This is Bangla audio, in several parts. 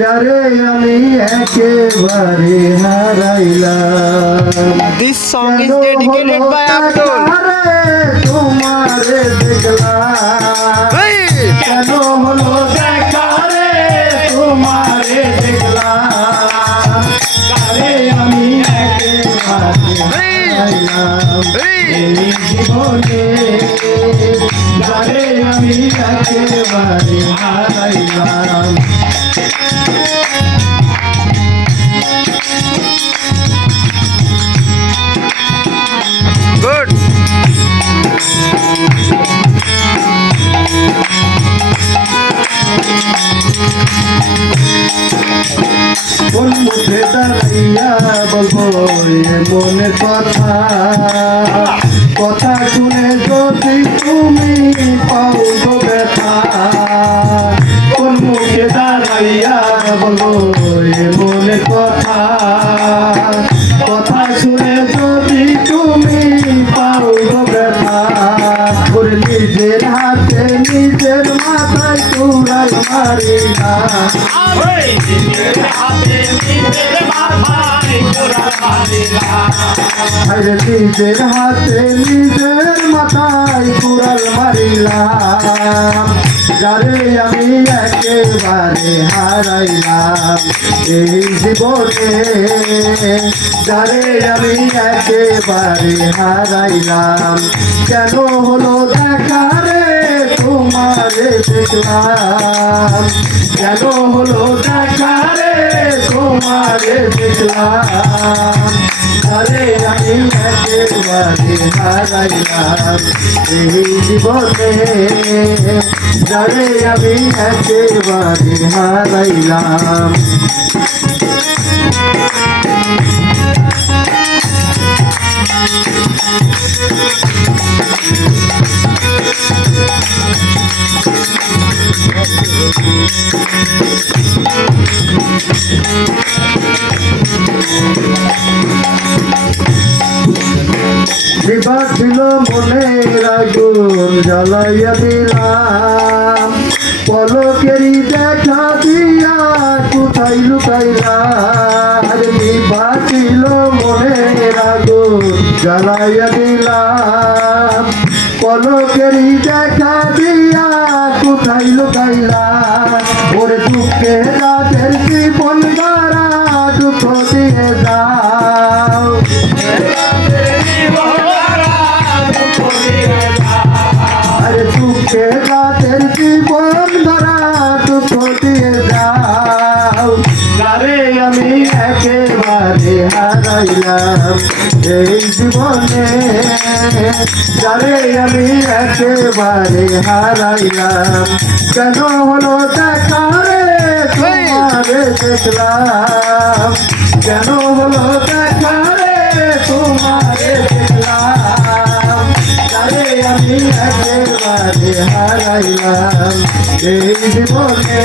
যারে আমি একেবারে হারাইলাম। This song is dedicated by Abdul. তোমারে দেখলাম Hey! কেন হলো দেখা রে তোমারে দেখলাম যারে আমি একেবারে হারাইলাম। Hey! এই জীবনে যারে আমি একেবারে হারাইলাম। Good. কোন মুখে দাঁড়াইয়া বলবো এ মনের কথা, কথা শুনে যদি তুমি পাও গো ব্যথা। কোন মুখে দাঁড়াইয়া বলবো এ মনের কথা, কথা শুনে যদি তুমি পাও গো ব্যথা। ওরে নিজের হাতে নিজের মাথায় চূড়াল মারিনা, আরে নিজের হাতে নিজের মাথায় কুড়াল মারিলাম। যারে আমি একেবারে হারাইলাম এই জীবনে, যারে আমি একেবারে হারাইলাম। কেন হলো দেখা রে তোমারে দেখলাম, কেন হলো দেখা রে তোমারে দেখলাম। আরে আমি একেবারে হারাইলাম এই জীবনে, যারে আমি একেবারে হারাইলাম। দিবা ছিল মনের আগুন জ্বালাইয়া দিলাম, পলকেরই দেখা দিয়া কোথায় লুকাইলাম। দিবা ছিল মনের আগুন জ্বালাইয়া দিলাম, পলকেরই দেখা দিয়া কোথায় লুকাইলাম। ওরে দুঃখে রাতের জীবন দ্বারা দুঃখ দিয়ে যাও, আরে দুঃখে রাতের জীবন ধরা দুঃখ দিয়ে যাও। যারে আমি একেবারে হারাইলাম এই জীবনে, যারে আমি একেবারে হারাইলাম। কেন হলো দেখা রে তোমারে দেখলাম, কেন হলো দেখা রে তোমারে দেখলাম। যারে আমি একেবারে হারাইলাম এই জীবনে,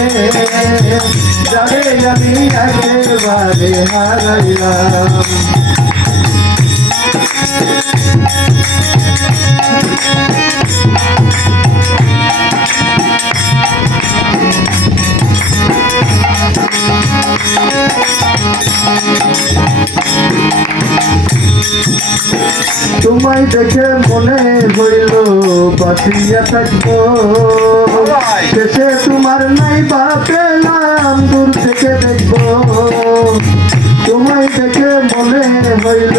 যারে আমি একেবারে হারাইলাম। তোমায় দেখে মনে হইল বাঁচিয়া থাকবো, শেষে তোমার নাই বা পেলাম দূর থেকে দেখবো। তোমায় দেখে মনে হইল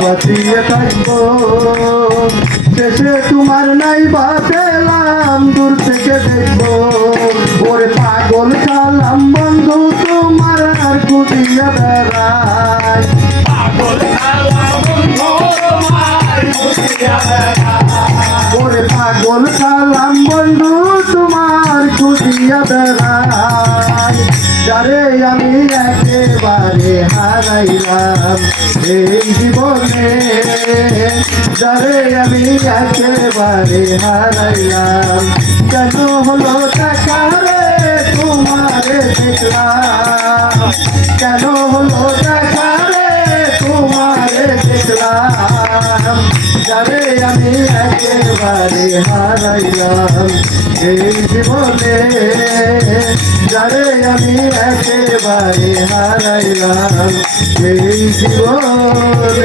বাঁচিয়া থাকবো, শেষে তোমার নাই বা পেলাম দূর থেকে দেখবো। ওরে পাগল কালাম বন্ধু তোমার আর কুটিয়া বেড়ায়, ওরে পাগল কালাম বন্ধু তোমার খুঁজিয়া বেড়াই। যারে আমি একেবারে হারাইলাম এই জীবনে, যারে আমি একেবারে হারাইলাম। কেন হলো দেখা রে তোমারে দেখলাম, কেন হলো দেখা রে তোমারে দেখলাম। দেখলাম, যারে আমি একেবারে হারাইলাম এই জীবনে, যারে আমি একেবারে হারাইলাম এই জীবনে।